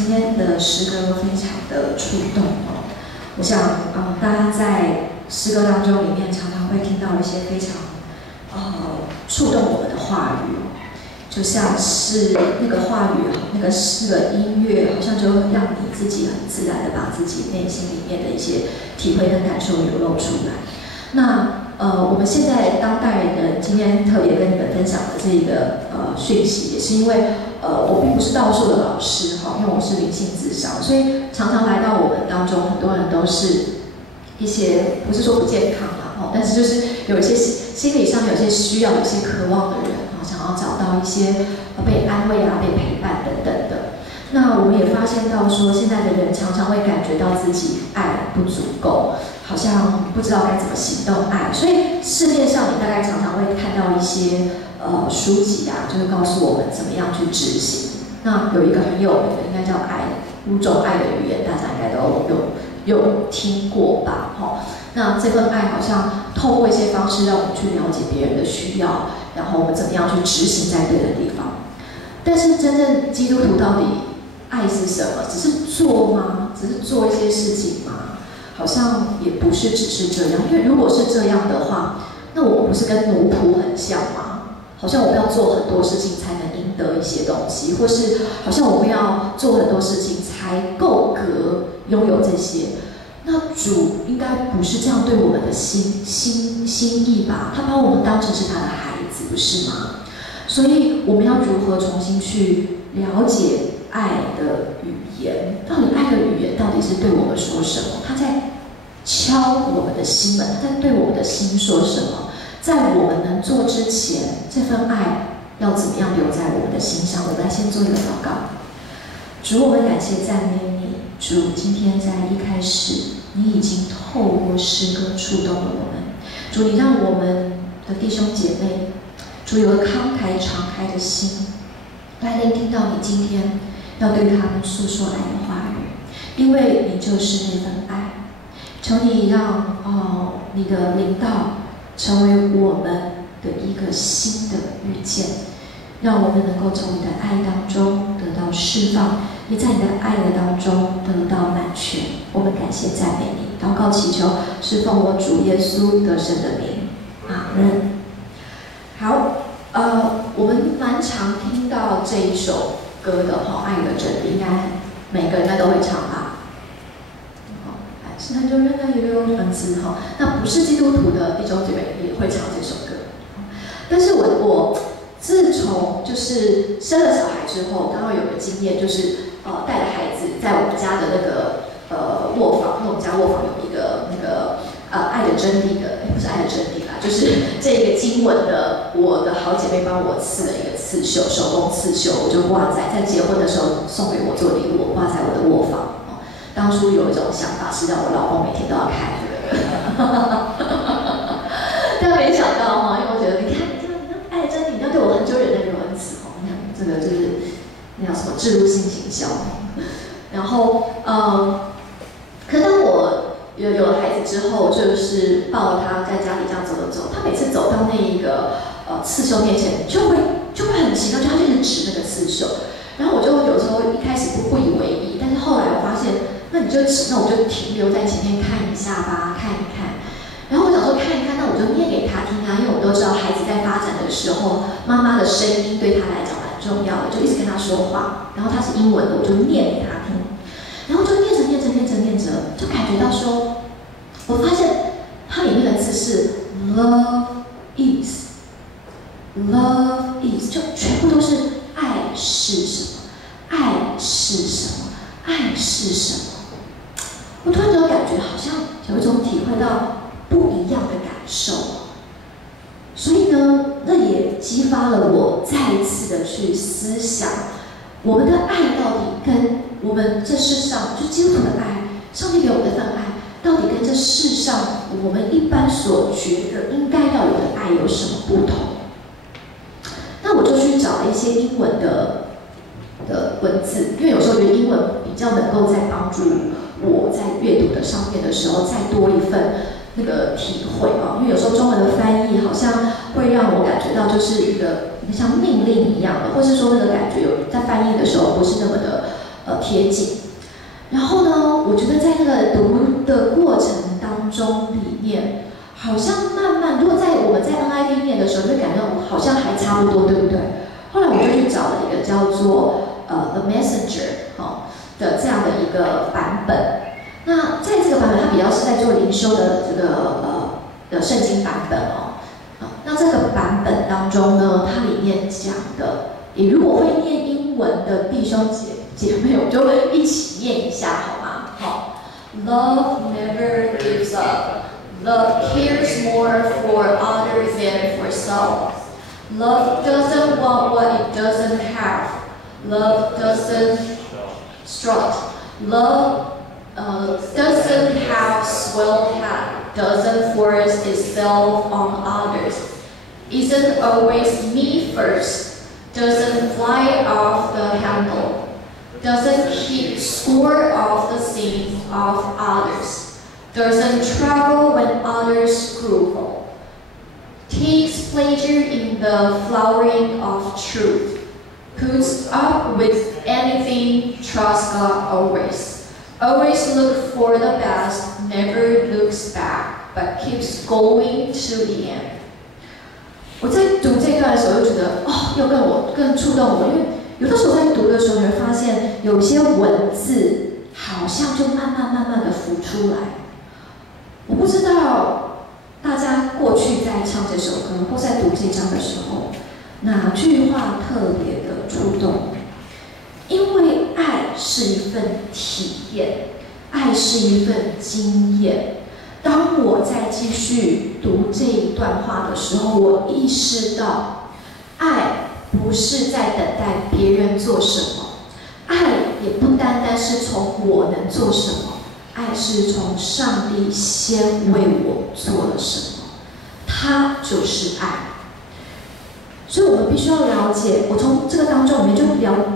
今天的诗歌非常的触动哦。我想，大家在诗歌当中里面常常会听到一些非常触动我们的话语哦，就像是那个话语，那个音乐，好像就让你自己很自然的把自己内心里面的一些体会跟感受流露出来。那我们现在当代人今天特别跟你们分享的这个讯息，也是因为我并不是道术的老师哈，因为我是灵性咨商，所以常常来到我们当中，很多人都是一些不是说不健康啦哈，但是就是有一些心理上有些需要、有些渴望的人哈，想要找到一些被安慰啊、被陪伴等等的。那我们也发现到说，现在的人常常会感觉到自己爱不足够，好像不知道该怎么行动爱，所以市面上你大概常常会看到一些书籍啊，就是告诉我们怎么样去执行。那有一个很有名的，应该叫5种爱的语言，大家应该都有听过吧？哈，那这份爱好像透过一些方式让我们去了解别人的需要，然后我们怎么样去执行在对的地方。但是真正基督徒到底爱是什么？只是做吗？只是做一些事情吗？好像也不是只是这样，因为如果是这样的话，那我不是跟奴仆很像吗？好像我们要做很多事情才能赢得一些东西，或是好像我们要做很多事情才够格拥有这些。那主应该不是这样对我们的心意吧？他把我们当成是他的孩子，不是吗？所以我们要如何重新去了解爱的语言？到底爱的语言到底是对我们说什么？他在敲我们的心门，他在对我们的心说什么？在我们能做之前，这份爱要怎么样留在我们的心上？我们来先做一个祷告。主，我们感谢赞美你。主，今天在一开始，你已经透过诗歌触动了我们。主，你让我们的弟兄姐妹，主有个慷慨敞开的心，来聆听到你今天要对他们诉说爱的话语，因为你就是那份爱。求你让你的领导成为我们的一个新的遇见，让我们能够从你的爱当中得到释放，也在你的爱的当中得到满全。我们感谢赞美你，祷告祈求是奉我主耶稣得胜的名，阿门。好，我们蛮常听到这一首歌的哈，《爱的真理》，应该每个人应该都会唱吧。是很多人呢也有粉丝哈，那不是基督徒的弟兄姐妹也会唱这首歌。但是我自从就是生了小孩之后，刚好有个经验，就是带着孩子在我们家的那个卧房，因为我们家卧房有一个爱的真理的，不是爱的真理啦，就是这个经文的，我的好姐妹帮我刺了一个刺绣，手工刺绣，我就挂在结婚的时候送给我做礼物，我挂在我的卧房。当初有一种想法是让我老公每天都要看这个，但没想到哈，因为我觉得你看爱的真理，你要对我很久忍耐有恩慈哦，你看这个就是那叫什么置入性行销。然后可当我有了孩子之后，就是抱着他在家里这样走，他每次走到那一个刺绣面前，就会很奇妙，就他就一直指那个刺绣，然后我就有时候一开始不以为意，但是后来我发现。那你就指，那我就停留在前面看一下吧，看一看。然后我想说看一看，那我就念给他听啊，因为我们都知道孩子在发展的时候，妈妈的声音对他来讲蛮重要的，就一直跟他说话。然后他是英文的，我就念给他听。然后就念着，就感觉到说，我发现它里面的字是 love is， 就全部都是爱是什么，爱是什么，爱是什么。我突然就感觉好像有一种体会到不一样的感受，所以呢，那也激发了我再一次的去思想，我们的爱到底跟我们这世上就基督徒的爱，上帝给我们的份爱，到底跟这世上我们一般所觉得应该要有的爱有什么不同？那我就去找了一些英文的文字，因为有时候觉得英文比较能够在帮助我在阅读的上面的时候再多一份那个体会啊，因为有时候中文的翻译好像会让我感觉到就是一个像命令一样的，或是说那个感觉有在翻译的时候不是那么的贴近。然后呢，我觉得在那个读的过程当中里面，好像慢慢，如果我们在 NIV 念的时候，就会感到好像还差不多，对不对？后来我就去找了一个叫做The Messenger 的这样的一个版本。那在这个版本，它比较是在做灵修的这个的圣经版本哦。那这个版本当中呢，它里面讲的，也如果会念英文的弟兄姐妹，我就会一起念一下好吗？好 ，Love never gives up. Love cares more for others than for self. Love doesn't want what it doesn't have. Love doesn't strut. Love doesn't have swell hat. Doesn't force itself on others. Isn't always me first. Doesn't fly off the handle. Doesn't keep score of the sins of others. Doesn't travel when others grovel. Takes pleasure in the flowering of truth. Puts up with anything, trusts God always. Always look for the best, never looks back, but keeps going to the end. 我在读这段的时候，就觉得又更触动我，因为有的时候在读的时候，你会发现有些文字好像就慢慢的浮出来。我不知道大家过去在唱这首歌或在读这章的时候，哪句话特别的触动？因为爱是一份体验，爱是一份经验。当我在继续读这一段话的时候，我意识到，爱不是在等待别人做什么，爱也不单单是从我能做什么，爱是从上帝先为我做了什么，他就是爱。所以我们必须要了解，我从这个当中里面就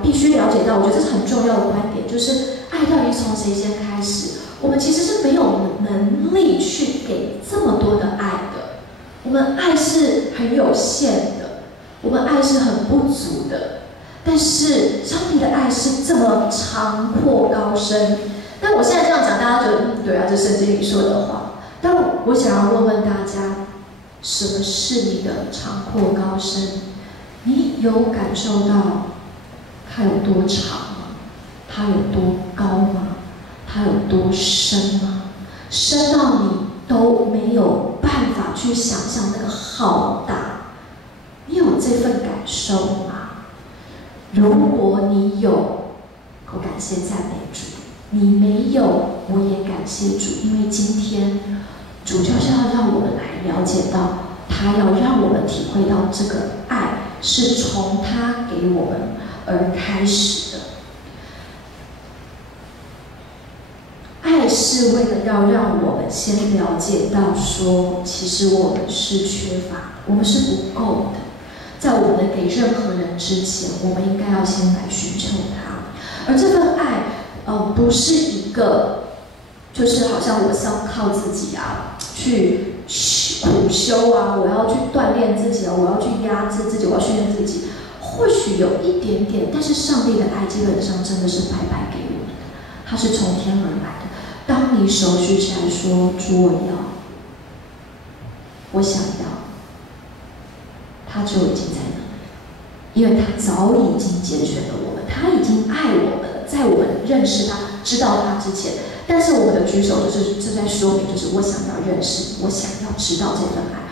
必须了解到，我觉得这是很重要的观点，就是爱到底从谁先开始？我们其实是没有能力去给这么多的爱的，我们爱是很有限的，我们爱是很不足的。但是上帝的爱是这么长阔高深。但我现在这样讲，大家觉得对啊，这圣经里说的话。但我想要问问大家，什么是你的长阔高深？你有感受到它有多长吗？它有多高吗？它有多深吗？深到你都没有办法去想象那个浩大。你有这份感受吗？如果你有，我感谢赞美主；你没有，我也感谢主，因为今天主就是要让我们来了解到，他要让我们体会到这个爱是从他给我们而开始的。爱是为了要让我们先了解到说，其实我们是缺乏，我们是不够的。在我们给任何人之前，我们应该要先来寻求他。而这份爱，不是一个，就是好像我是要靠自己啊，去苦修啊，我要去锻炼自己啊，我要去压制自己，我要训练自己。或许有一点点，但是上帝的爱基本上真的是白白给我们的，它是从天而来的。当你手举起来说：“主，我要，我想要。”他就已经在那里，因为他早已经拣选了我们，他已经爱我们了。在我们认识他、知道他之前，但是我们的举手就是在说明，就是我想要认识，我想要知道这份爱，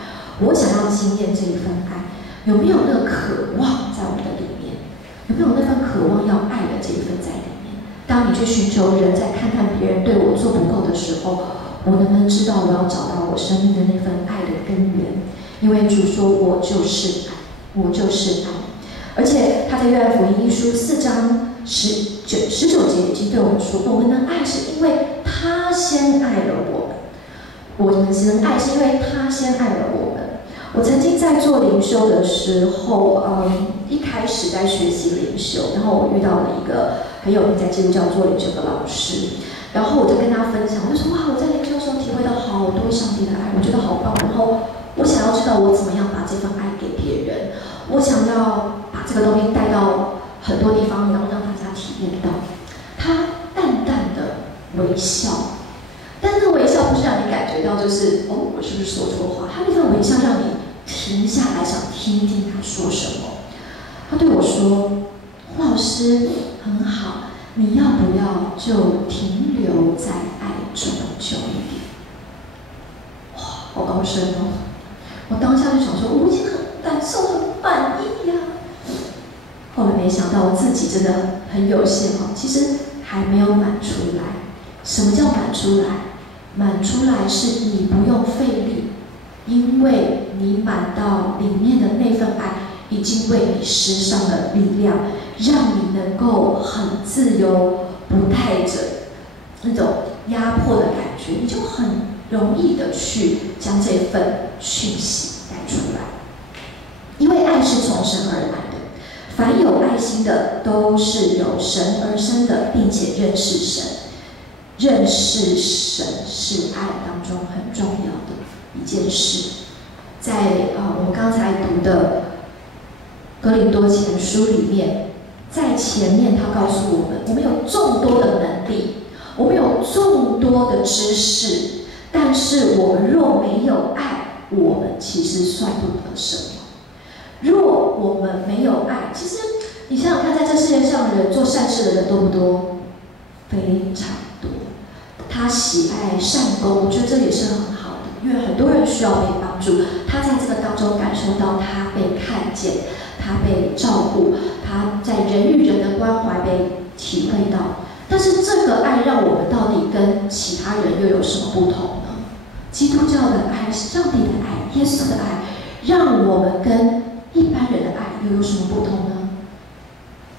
我想要经验这一份爱。有没有那个渴望在我们的里面？有没有那份渴望要爱的这一份在里面？当你去寻求人，再看看别人对我做不够的时候，我能不能知道我要找到我生命的那份爱的根源？因为主说：“我就是爱，我就是爱。”而且他在约翰福音一书4章19节已经对我们说：“我们能爱是因为他先爱了我们，我们能爱是因为他先爱了我们。”我曾经在做灵修的时候，一开始在学习灵修，然后我遇到了一个很有名在基督教做灵修的老师，然后我就跟他分享，我就说：“哇，我在灵修的时候体会到好多上帝的爱，我觉得好棒。”然后我想要知道我怎么样把这份爱给别人，我想要把这个东西带到很多地方，然后让大家体验到。微笑，但那个微笑不是让你感觉到就是哦，我是不是说错话？他那份微笑让你停下来，想听一听他说什么。他对我说：“胡老师很好，你要不要就停留在爱中久一点？”哇，好高深哦！我当下就想说，我已经很感受、很满意呀。后来没想到我自己真的很有限哦，其实还没有满出来。什么叫满出来？满出来是你不用费力，因为你满到里面的那份爱已经为你施上了力量，让你能够很自由，不带着那种压迫的感觉，你就很容易的去将这份讯息带出来。因为爱是从神而来的，凡有爱心的都是由神而生的，并且认识神。认识神是爱当中很重要的一件事。在我们刚才读的哥林多前书里面，在前面他告诉我们，我们有众多的能力，我们有众多的知识，但是我们若没有爱，我们其实算不得什么。若我们没有爱，其实你想想看，在这世界上的人做善事的人多不多？非常多。他喜爱善功，我觉得这也是很好的，因为很多人需要被帮助。他在这个当中感受到他被看见，他被照顾，他在人与人的关怀被体会到。但是这个爱让我们到底跟其他人又有什么不同呢？基督教的爱、上帝的爱、耶稣的爱，让我们跟一般人的爱又有什么不同呢？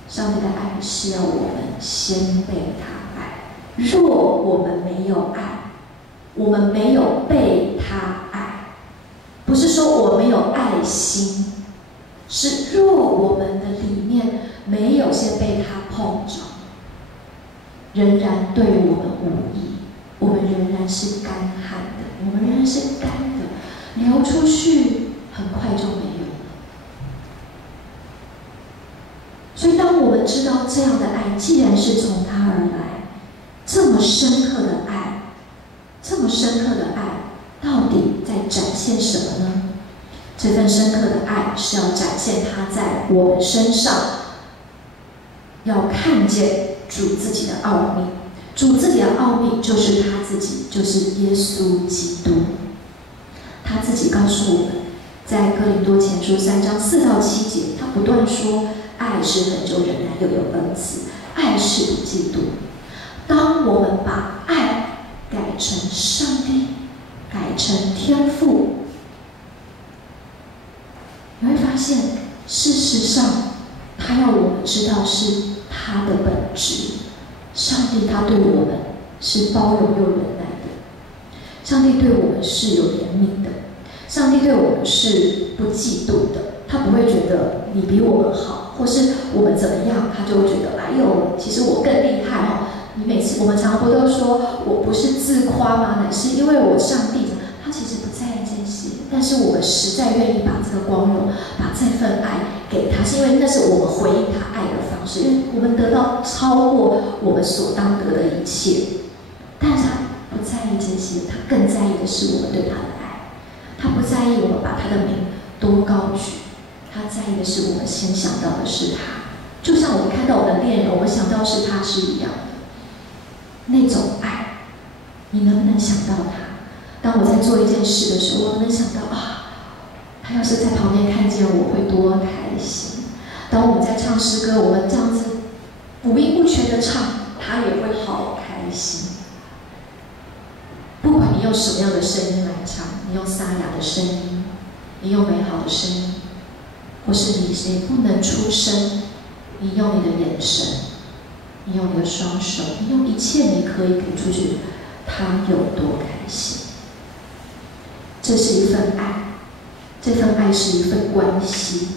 上帝的爱是要我们先被他爱。若我们没有爱，我们没有被他爱，不是说我没有爱心，是若我们的里面没有先被他碰着，仍然对我们无益，我们仍然是干旱的，我们仍然是干的，流出去很快就没有了。所以当我们知道这样的爱既然是从他而来，这么深刻的爱，这么深刻的爱到底在展现什么呢？这份深刻的爱是要展现他在我们身上，要看见主自己的奥秘。主自己的奥秘就是他自己，就是耶稣基督。他自己告诉我们，在哥林多前书3章4到7节，他不断说，爱是恒久忍耐，又有恩慈，爱是不嫉妒。当我们把爱改成上帝，改成天父，你会发现，事实上，他要我们知道是他的本质。上帝他对我们是包容又忍耐的，上帝对我们是有怜悯的，上帝对我们是不嫉妒的。他不会觉得你比我们好，或是我们怎么样，他就会觉得，哎呦，其实我更厉害哦。你每次我们常常不都说，我不是自夸吗？乃是因为我上帝，他其实不在意这些，但是我们实在愿意把这个光荣，把这份爱给他，是因为那是我们回应他爱的方式，因为我们得到超过我们所当得的一切。但是他不在意这些，他更在意的是我们对他的爱。他不在意我们把他的名多高举，他在意的是我们先想到的是他。就像我们看到我们的恋人，我们想到是他是一样的。那种爱，你能不能想到他？当我在做一件事的时候，我能想到啊，他要是在旁边看见我会多开心。当我们在唱诗歌，我们这样子五音不全的唱，他也会好开心。不管你用什么样的声音来唱，你用沙哑的声音，你用美好的声音，或是你不能出声，你用你的眼神，你用你的双手，你用一切你可以给出去，他有多开心？这是一份爱，这份爱是一份关系，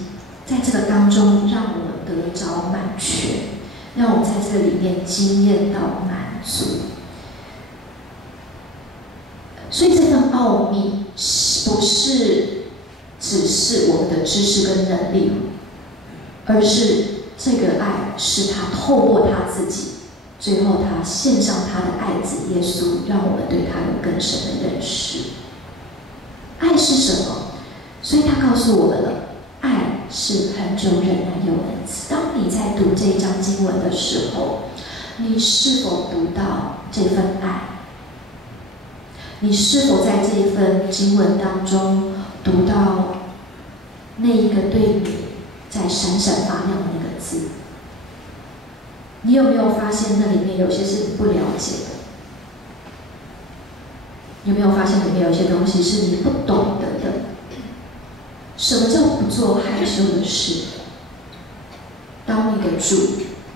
在这个当中让我们得着满全，让我们在这个里面经验到满足。所以这份奥秘不是只是我们的知识跟能力，而是这个爱是他透过他自己最后他献上他的爱子耶稣，让我们对他有更深的认识。爱是什么？所以他告诉我们了，爱是恒久忍耐又恩慈。当你在读这一章经文的时候，你是否读到这份爱？你是否在这一份经文当中读到那一个对你在闪闪发亮的那个字？你有没有发现那里面有些是你不了解的？有没有发现里面有些东西是你不懂得的？什么叫不做害羞的事？当你的主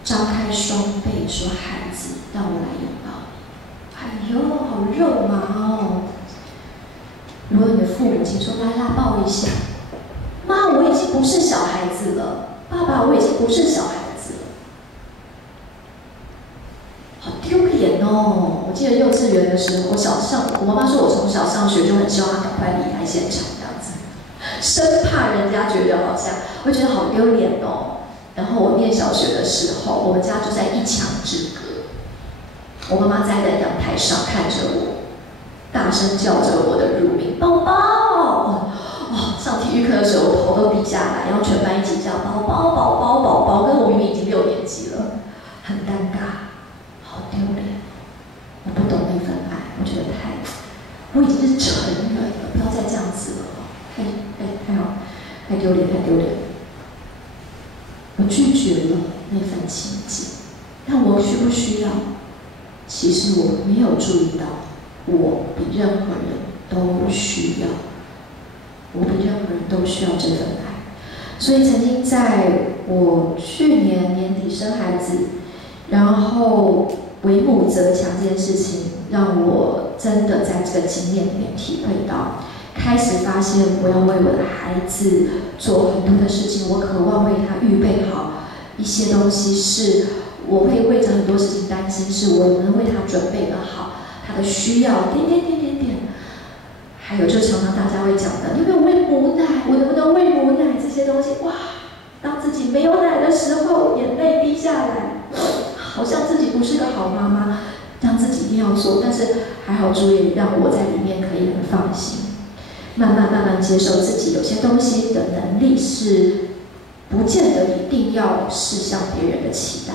张开双臂说：“孩子，让我来拥抱你。”哎呦，好肉麻哦！如果你的父母亲说：“来啦，抱一下。”妈，我已经不是小孩子了。爸爸，我已经不是小孩子了。好丢脸哦！我记得幼稚园的时候，我妈妈说我从小上学就很希望她赶快离开现场，这样子，生怕人家觉得好像，我觉得好丢脸哦。然后我念小学的时候，我们家就在一墙之隔。我妈妈站在阳台上看着我，大声叫着我的乳名宝宝。上体育课的时候，我头都低下来，然后全班一起叫宝宝宝宝宝宝，跟我明明已经6年级了，很尴尬，好丢脸。我不懂那份爱，我觉得我已经是成人了，不要再这样子了，太丢脸，太丢脸。我拒绝了那份情景，但我需不需要？其实我没有注意到，我比任何人都需要，我比任何人都需要这份爱。所以曾经在我去年年底生孩子，然后为母则强这件事情，让我真的在这个经验里面体会到。开始发现我要为我的孩子做很多的事情，我渴望为他预备好一些东西，是我会为着很多事情担心，是我能为他准备的好，他的需要点。还有就常常大家会讲的，你有没有喂母奶？我能不能喂母奶？这些东西，哇！当自己没有奶的时候，眼泪滴下来，好像自己不是个好妈妈，让自己一定要做。但是还好，主也让我在里面可以很放心。慢慢接受自己有些东西的能力是不见得一定要是像别人的期待，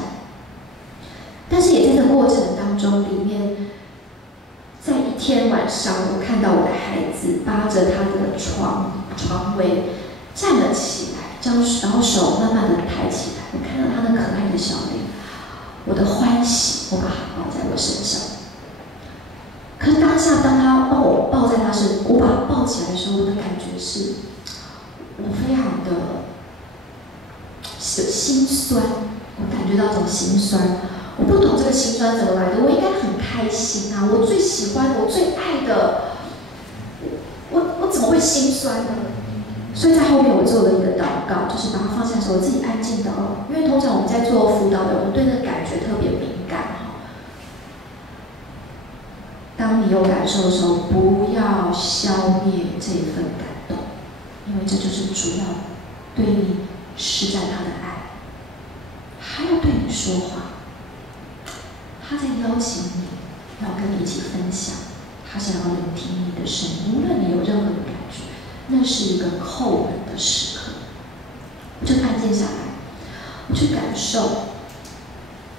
但是也在这个过程当中里面，在一天晚上，我看到我的孩子扒着他的床围站了起来，然后手慢慢的抬起来，我看到他那可爱的小脸，我的欢喜，我把他抱在我身上。可是当下，当他帮我抱在他身，我把他抱起来的时候，我的感觉是，我非常的心酸，我感觉到这种心酸。我不懂这个心酸怎么来的，我应该很开心啊！我最喜欢的，我最爱的，我怎么会心酸呢？所以在后面我做了一个祷告，就是把它放下的时候，我自己安静的哦，因为通常我们在做辅导的，我们对那个感觉特别敏感。当你有感受的时候，不要消灭这份感动，因为这就是主要对你施展他的爱，还要对你说话，他在邀请你要跟你一起分享，他想要聆听你的声音，无论你有任何的感觉，那是一个扣人的时刻。我就安静下来，我去感受，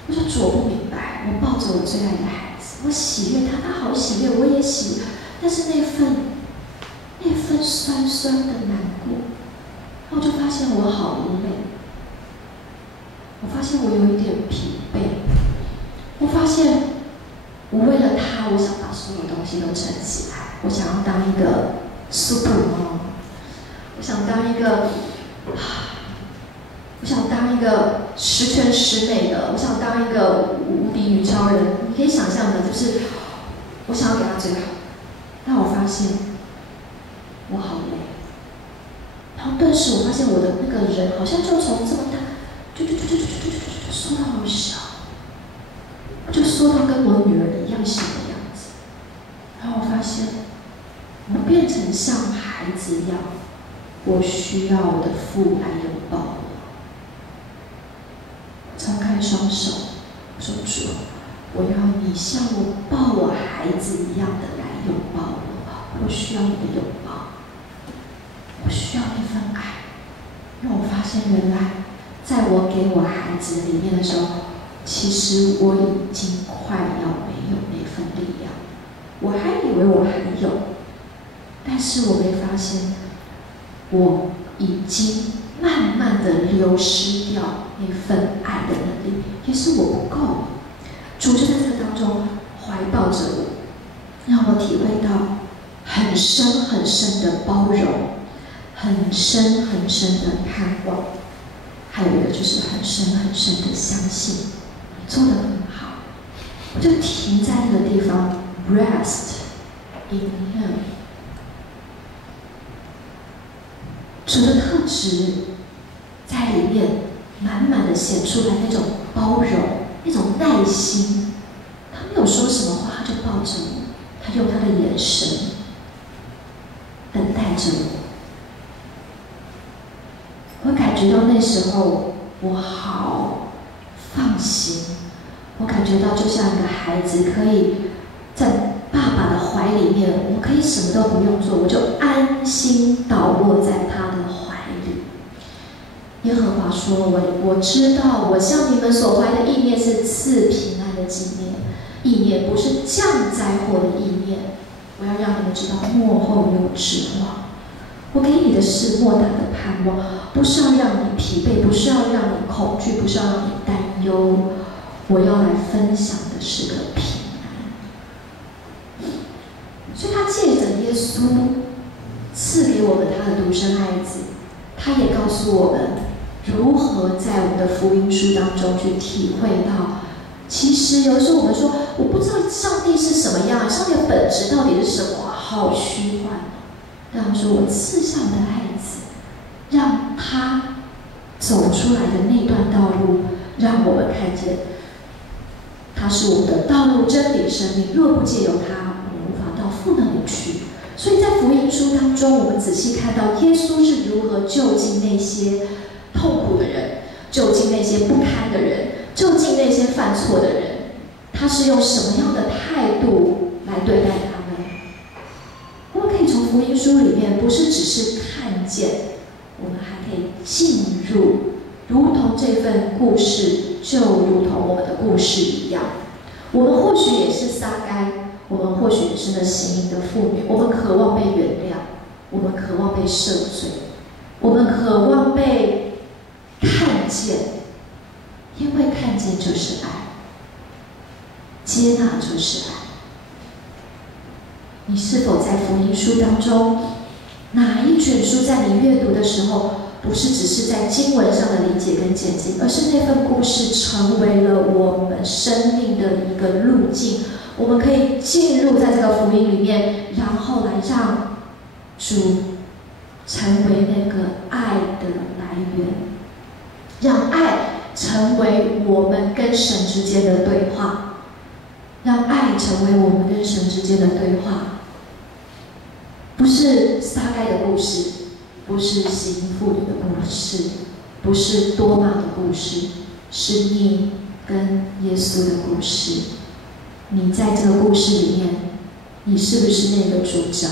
我说主，我不明白，我抱着我最爱的孩子，我喜悦他，他好喜悦，我也喜悦，但是那份酸酸的难过，然后我就发现我好累，我发现我有一点疲惫，我发现我为了他，我想把所有东西都撑起来，我想要当一个 super mom， 我想当一个十全十美的，我想当一个无敌女超人。你可以想象的，就是我想要给他最好，但我发现我好累，然后顿时我发现我的那个人好像就从这么大，就缩到好小，就缩到跟我女儿一样小的样子。然后我发现我变成像孩子一样，我需要我的父来拥抱我。张开双手，我说主，我要你像我抱我孩子一样的来拥抱我，我需要你的拥抱，我需要那份爱。因为我发现原来在我给我孩子里面的时候，其实我已经快要没有那份力量。我还以为我还有，但是我没发现，我已经慢慢的流失掉那份爱的能力，也是我不够。主就在这个当中怀抱着我，让我体会到很深很深的包容，很深很深的盼望，还有一个就是很深很深的相信。你做得很好，我就停在那个地方 ，rest in Him。主的特质在里面满满的显出来，那种包容，那种耐心。他没有说什么话，他就抱着我，他用他的眼神等待着我。我感觉到那时候我好放心，我感觉到就像一个孩子可以在爸爸的怀里面，我可以什么都不用做，我就安心倒卧在他的怀里。耶和华说：“我知道，我向你们所怀的意念是赐平安的意念，不是降灾祸的意念。我要让你们知道末后有指望。我给你的是莫大的盼望，不是要让你疲惫，不是要让你恐惧，不是要让你担忧。我要来分享的是个平安。”所以他借着耶稣赐给我们他的独生爱子，他也告诉我们如何在我们的福音书当中去体会到，其实有时候我们说我不知道上帝是什么样，上帝的本质到底是什么，好虚幻。但他说我赐下我的爱子，让他走出来的那段道路，让我们看见他是我们的道路、真理、生命。若不借由他，我们无法到父那里去。所以在福音书当中，我们仔细看到耶稣是如何救济那些痛苦的人，救济那些不堪的人，救济那些犯错的人。他是用什么样的态度来对待他们？我们可以从福音书里面，不是只是看见，我们还可以进入，如同这份故事，就如同我们的故事一样。我们或许也是撒该，我们或许也是那行淫的妇女，我们渴望被原谅，我们渴望被赦罪，我们渴望被看见，因为看见就是爱，接纳就是爱。你是否在福音书当中，哪一卷书在你阅读的时候，不是只是在经文上的理解跟简介，而是那份故事成为了我们生命的一个路径，我们可以进入在这个福音里面，然后来让主成为那个爱的来源，让爱成为我们跟神之间的对话，让爱成为我们跟神之间的对话。不是撒该的故事，不是行淫妇女的故事，不是多玛的故事，是你跟耶稣的故事。你在这个故事里面，你是不是那个主角？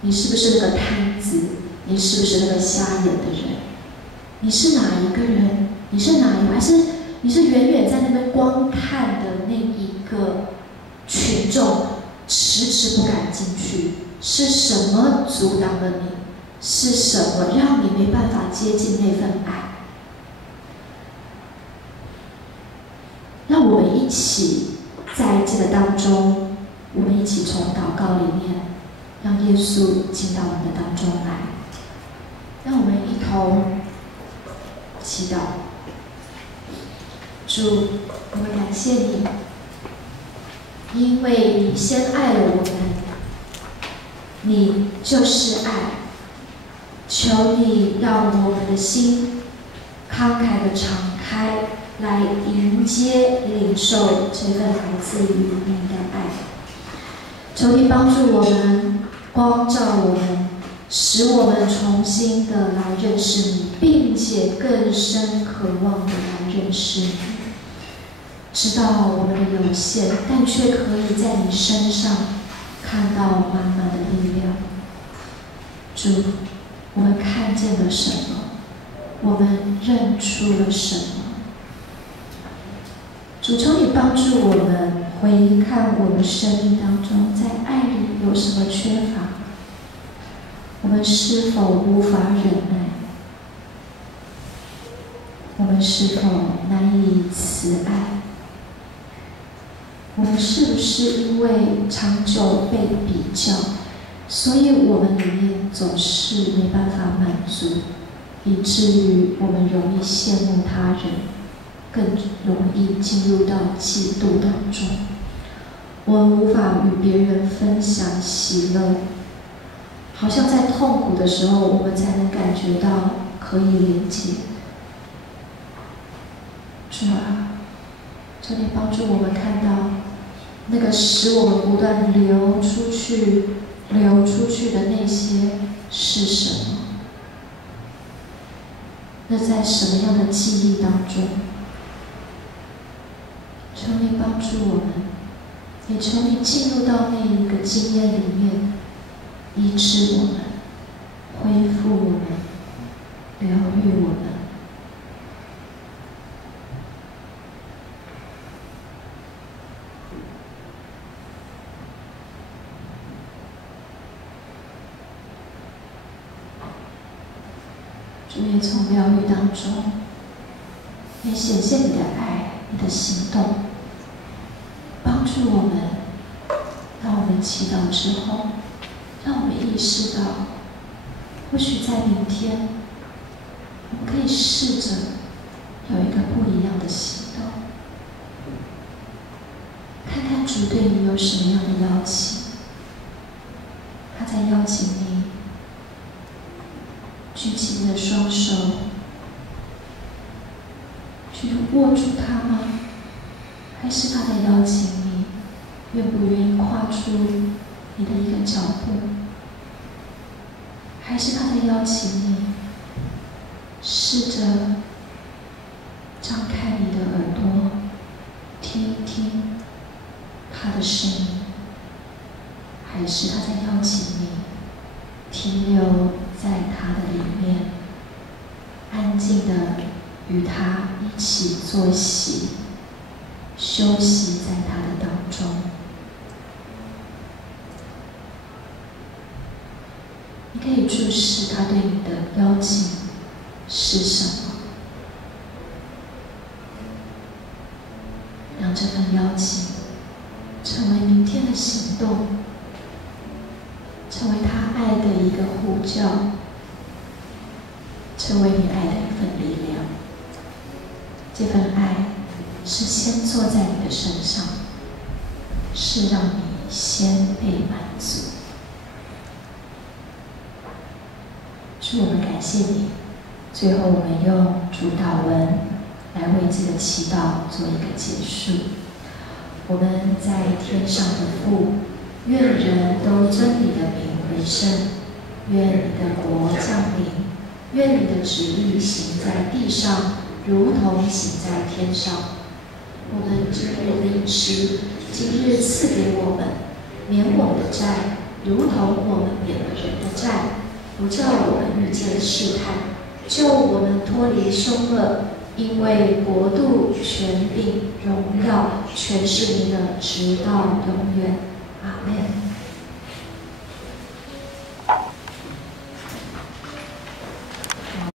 你是不是那个摊子？你是不是那个瞎眼的人？你是哪一个人？你是哪一个？还是你是远远在那边观看的那一个群众，迟迟不敢进去？是什么阻挡了你？是什么让你没办法接近那份爱？让我们一起在这个当中，我们一起从祷告里面，让耶稣进到我们的当中来。让我们一同祈祷。主，我们感谢你，因为你先爱了我们，你就是爱。求你让我们的心慷慨的敞开，来迎接、领受这份来自于你的爱。求你帮助我们，光照我们，使我们重新的来认识你，并且更深渴望的来认识你。知道我们的有限，但却可以在你身上看到满满的力量。主，我们看见了什么？我们认出了什么？主，求你帮助我们回看我们生命当中，在爱里有什么缺乏？我们是否无法忍耐？我们是否难以慈爱？我们是不是因为长久被比较，所以我们里面总是没办法满足，以至于我们容易羡慕他人，更容易进入到嫉妒当中？我们无法与别人分享喜乐，好像在痛苦的时候，我们才能感觉到可以连接。主啊，求你帮助我们看到那个使我们不断流出去的那些是什么？那在什么样的记忆当中？求你帮助我们，也求你进入到那一个经验里面，医治我们，恢复我们，疗愈我们。主也从疗愈当中，也显现你的爱，你的行动，帮助我们。当我们祈祷之后，让我们意识到，或许在明天，我们可以试着有一个不一样的行动，看看主对你有什么样的邀请。他在邀请你举起你的双手，去握住它吗？还是他在邀请你，愿不愿意跨出你的一个脚步？还是他在邀请你，试着张开你的耳朵，听一听他的声音？还是他在邀请你停留在他的里面，安静的与他一起坐息，休息在他的当中？你可以注视他对你的邀请是什么，让这份邀请成为明天的行动，成为他爱的一个呼叫，成为你爱的一份力量。这份爱是先坐在你的身上，是让你先被满足。主，我们感谢你。最后，我们用主祷文来为这个祈祷做一个结束。我们在天上的父，愿人都尊你的名为圣，愿你的国降临，愿你的旨意行在地上，如同行在天上。我们今日的饮食，今日赐给我们，免我们的债，如同我们免了人的债，不叫我们遇见试探，救我们脱离凶恶。因为国度、权柄、荣耀，全是你的，直到永远。阿们。